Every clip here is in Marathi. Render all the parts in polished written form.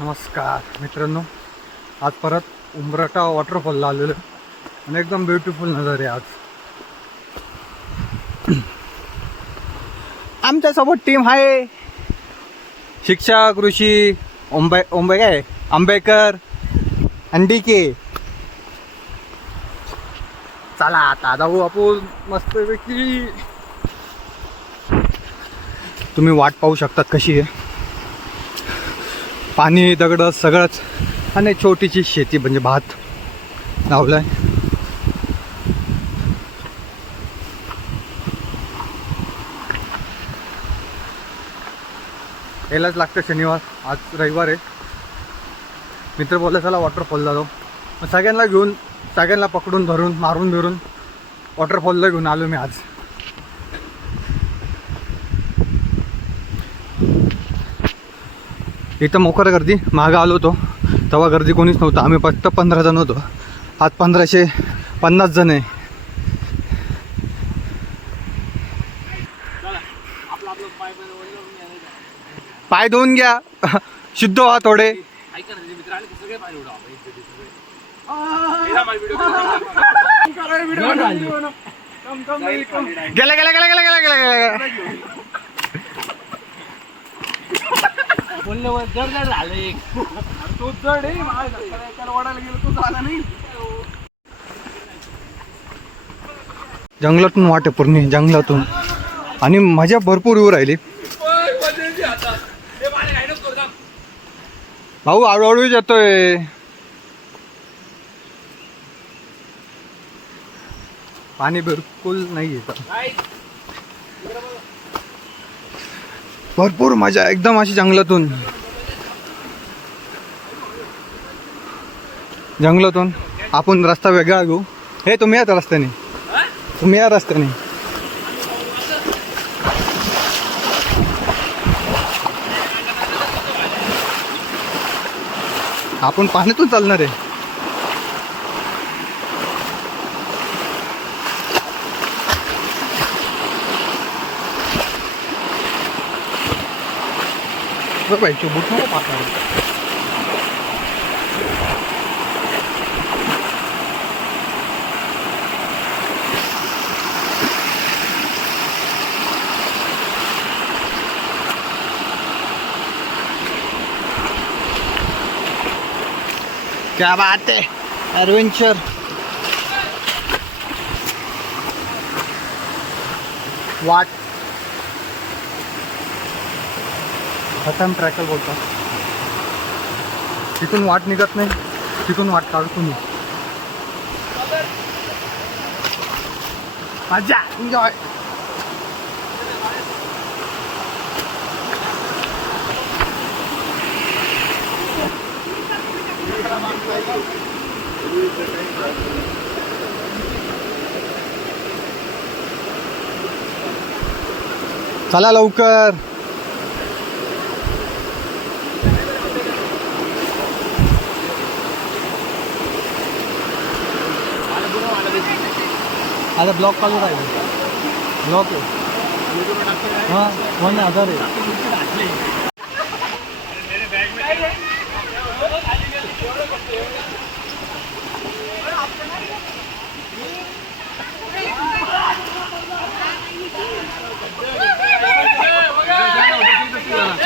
नमस्कार मित्रांनो, आज परत उंबरठा वॉटरफॉलला आलेलो आणि एकदम ब्युटिफुल नजारे आज. आमच्यासोबत टीम आहे शिक्षक ऋषी ओंबे काय आंबेकर अंडिके. चला आता जाऊ आपण मस्तपैकी. तुम्ही वाट पाहू शकतात कशी आहे, पाणी दगड सगळंच आणि छोटीशी शेती म्हणजे भात लावलाय. यायलाच लागतं शनिवार, आज रविवार आहे. मित्र बोलला चला वॉटरफॉलला जाऊ, मग सगळ्यांना घेऊन सगळ्यांना पकडून धरून मारून बिरून वॉटरफॉलला घेऊन आलो मी आज. इथं मोकर गर्दी, मागं आलो होतो तेव्हा गर्दी कोणीच नव्हतं. आम्ही फक्त 15 जण होतो, आज 1550 जण आहे. पाय धुवून घ्या, शुद्ध व्हा थोडे. गेला गेला गेला गेला गेला गेला गेला. जंगलातून वाटे पूर्ण जंगलातून आणि मजा भरपूर येऊ राहिली. भाऊ हळूहळू येतोय. पाणी बिलकुल नाही येत, भरपूर मजा एकदम अशी जंगलातून आपण रस्ता वेगळा घेऊ. हे तुम्ही या रस्त्याने, तुम्ही या रस्त्याने. आपण पाण्यातून चालणार आहे. भाई बुट नको पाहणार. क्या बात है, एडवेंचर. वाट खतम ट्रॅकल बोलतात. तिथून वाट निघत नाही, तिथून वाट काढतो मी. मजा एन्जॉय. चला लवकर. आता ब्लॉक चालू राहील. ब्लॉक आहे हां, 1000 आहे.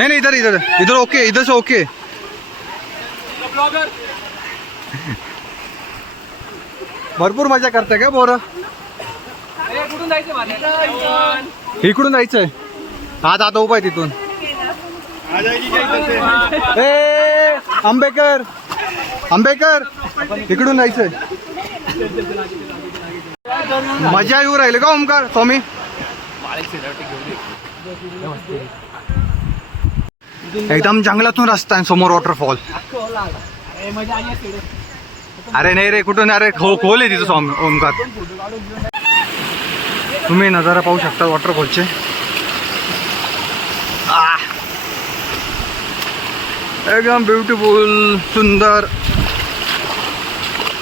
नहीं इधर इधर इधर ओके, इधर से ओके. भरपूर मजा करते का बोर. इकडून जायचंय. आता आता उभा आहे तिथून. ए आंबेकर आंबेकर इकडून जायचंय. मजा येऊ राहिले का ओमकार स्वामी. एकदम जंगलातून रस्ता आहे, समोर वॉटरफॉल. अरे नाही रे, कुठून. अरे खोल आहे तिथं स्वामी ओमकार. तुम्ही नजारा पाहू शकता वॉटरफॉलचे. एकदम ब्युटिफुल, सुंदर,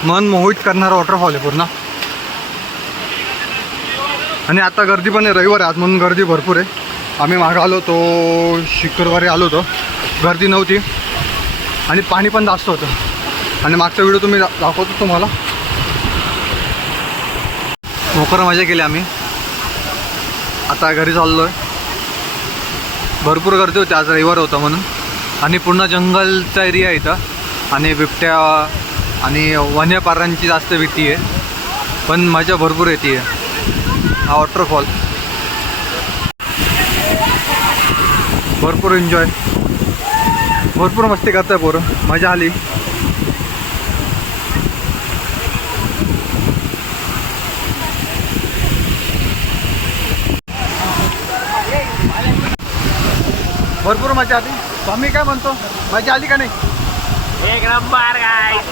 मन मोहित करणारा वॉटरफॉल आहे पूर्ण. आणि आता गर्दी पण आहे, रविवार आज म्हणून गर्दी भरपूर आहे. आम्ही मागं आलो होतो शुक्रवारी आलो होतो, गर्दी नव्हती. आणि पाणी पण जास्त होतं. आणि मागचा व्हिडिओ तुम्ही दाखवतो तुम्हाला. मोकर मजा केली आम्ही. आता घरी चाललो आहे. भरपूर गर्दी होती, आज रविवार होता म्हणून. आणि पूर्ण जंगलचा एरिया आहे इथं. आणि बिबट्या आणि वन्यप्राण्यांची जास्त भीती आहे, पण मजा भरपूर येते. हा वॉटरफॉल भरपूर एन्जॉय, भरपूर मस्ती करताय पोरं, मजा आली. भरपूर मजा आली. स्वामी काय म्हणतो, मजा आली का नाही? एक नंबर गाइस.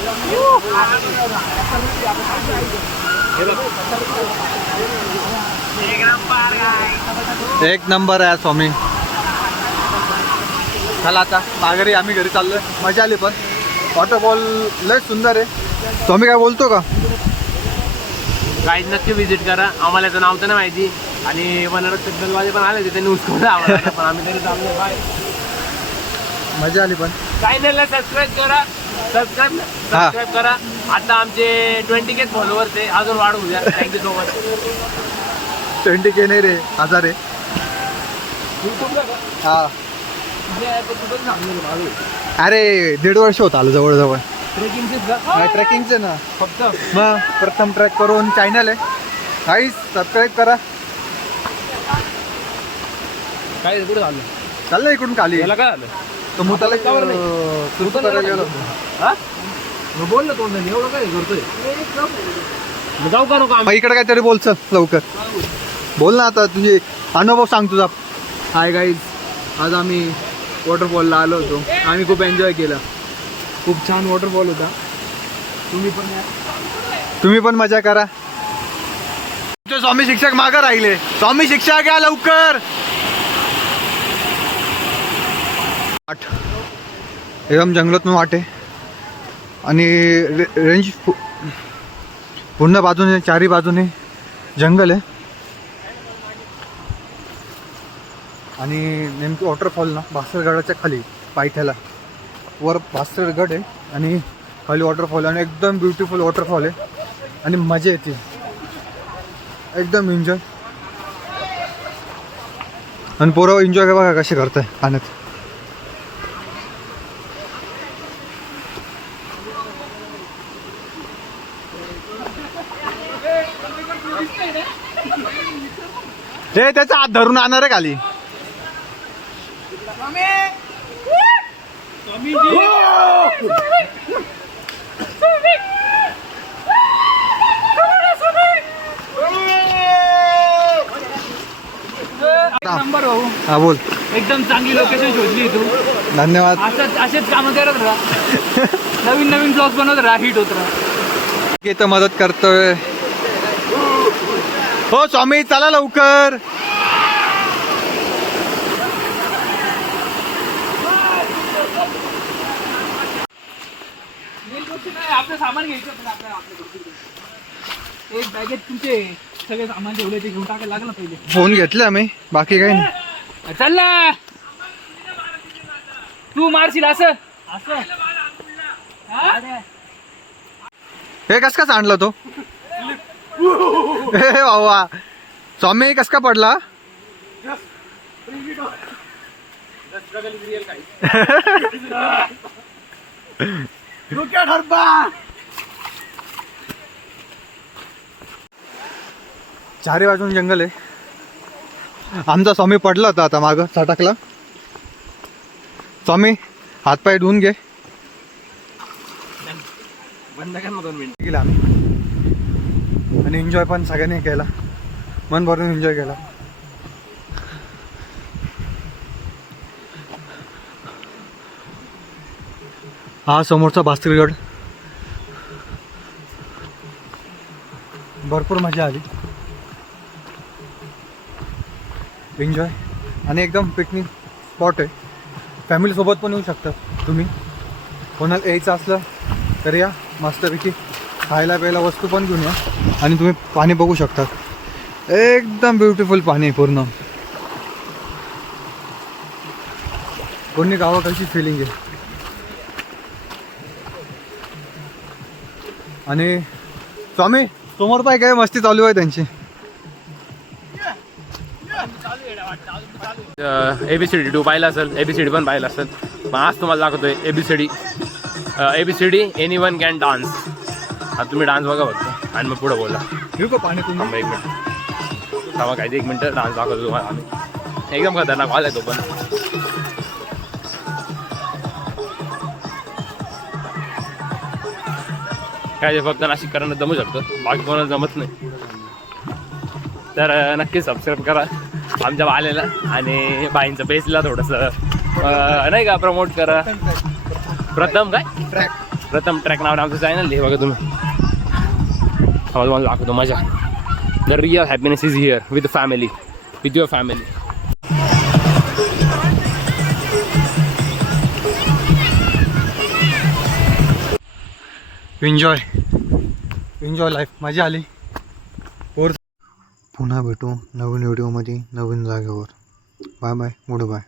एक नंबर गाइस. एक नंबर आहे स्वामी. चला आता माघारी आम्ही घरी चाललोय. मजा आली, पण वॉटरफॉल लय सुंदर आहे. स्वामी काय बोलतो का? गाइस नक्की विजिट करा. आम्हाला याचं नाव तर नाही माहिती. आणि वनरक्षक सिग्नलवाले पण आले तिथे न्यूज करून आम्हाला, पण आम्ही तरी चाललोय. बाय. मजा आली. पण चॅनलला सबस्क्राईब करा. सबस्क्राईब करा. आता आमचे 20K फॉलोअर्स आहे, अजून वाढवू द्या. Thank you so much. 20K नाही रे, 1000 आहे. हा अरे 1.5 वर्ष होत आलं जवळजवळ. ट्रेकिंगचे ना फक्त. मग प्रथम ट्रॅक करून चॅनल आहे. गाईस सबस्क्राईब करा. काय कुठे झालं? चाललं इकडून खाली. याला काय झालं? तो मुताला करायला गेलो. हा मग बोल ना तोंडाने, एवढं काय करतोय? जाऊ का नको? मग इकडे काहीतरी बोल, चल लवकर बोल ना. आता तुझे अनुभव सांग तुझा. हाय गाईज, आज आम्ही वॉटरफॉलला आलो होतो. आम्ही खूप एन्जॉय केला. खूप छान वॉटरफॉल होता. तुम्ही पण मजा करा. तुमचे स्वामी शिक्षक मागं राहिले. स्वामी शिक्षक घ्या लवकर. एकदम जंगलातून वाटे आणि रेंज पूर्ण बाजूने, चारी बाजूने जंगल आहे. आणि नेमकी वॉटरफॉल ना भास्करगडाच्या खाली पायथ्याला. वर भास्करगड आहे आणि खाली वॉटरफॉल. आणि एकदम ब्युटिफुल वॉटरफॉल आहे आणि मजा येते एकदम एन्जॉय. आणि पोरं एन्जॉय बघा कसे करताय पाण्यात. हे त्याचा हात धरून आणणार आहे खाली. नंबर भाऊ, हा बोल. एकदम चांगली लोकेशन शोधली तू. धन्यवाद. असेच कामं करत राहा. नवीन नवीन ब्लॉग्स बनवत राहा, हिट होत राहा. इथं मदत करतोय. हो स्वामी चला लवकर. आपलं सामान घ्यायचं पण आपल्याला. एक बॅगेत तुमचे सगळे सामान ठेवले, ते घेऊन टाकायला लागलं पहिले. फोन घेतले आम्ही, बाकी काही नाही. चल ना, तू मारशील असं असं. हे कस का आणला तो? हे बाबा स्वामी कस का पडला? चारी बाजून जंगल आहे. आमचा स्वामी पडला होता आता मागं, सटकला. स्वामी हातपाय धुवून घे. बंद कर ना 2 मिनिट. गेला आम्ही आणि एन्जॉय पण सगळ्यांनी केला, मन भरून एन्जॉय केला. हा समोरचा भास्करगड. भरपूर मजा आली, एन्जॉय. आणि एकदम पिकनिक स्पॉट आहे. फॅमिलीसोबत पण येऊ शकतात तुम्ही. कोणाला यायचं असलं तर या, मस्तपैकी खायला प्यायला वस्तू पण घेऊन या. आणि तुम्ही पाणी बघू शकता, एकदम ब्युटिफुल पाणी आहे पूर्ण. कोणी गावाकडची फिलिंग आहे. आणि स्वामी समोर पाय काय मस्ती चालू आहे त्यांची. ABCD 2 पाहिलं असेल, ABCD पण पाहिलं असेल. मग आज तुम्हाला दाखवतोय ABCD एनीवन कॅन डान्स. आता तुम्ही डान्स बघा फक्त आणि मग पुढं बोला. घेऊ का पाणी तुम्ही? थांबा 1 मिनिट, थांबा काय 1 मिनिट डान्स दाखवतो तुम्हाला आम्ही. एकदम खतरनाक वाल आहे तो पण. काय ते फक्त नाशिककरांना जमू शकतं, बाकी कोणाला जमत नाही. तर नक्की सबस्क्राईब करा आमच्या वाल्याला आणि बाईंचं पेजला थोडंसं नाही का प्रमोट करा. प्रथम ट्रॅक नावाने आमचं चॅनल आहे बघा तुम्ही. तुम्हाला दाखवतो मजा. The real happiness is here with family, with your family. Enjoy life. मजा आली. पुन्हा भेटू नवीन व्हिडिओमध्ये नवीन जागेवर. Bye bye, good bye.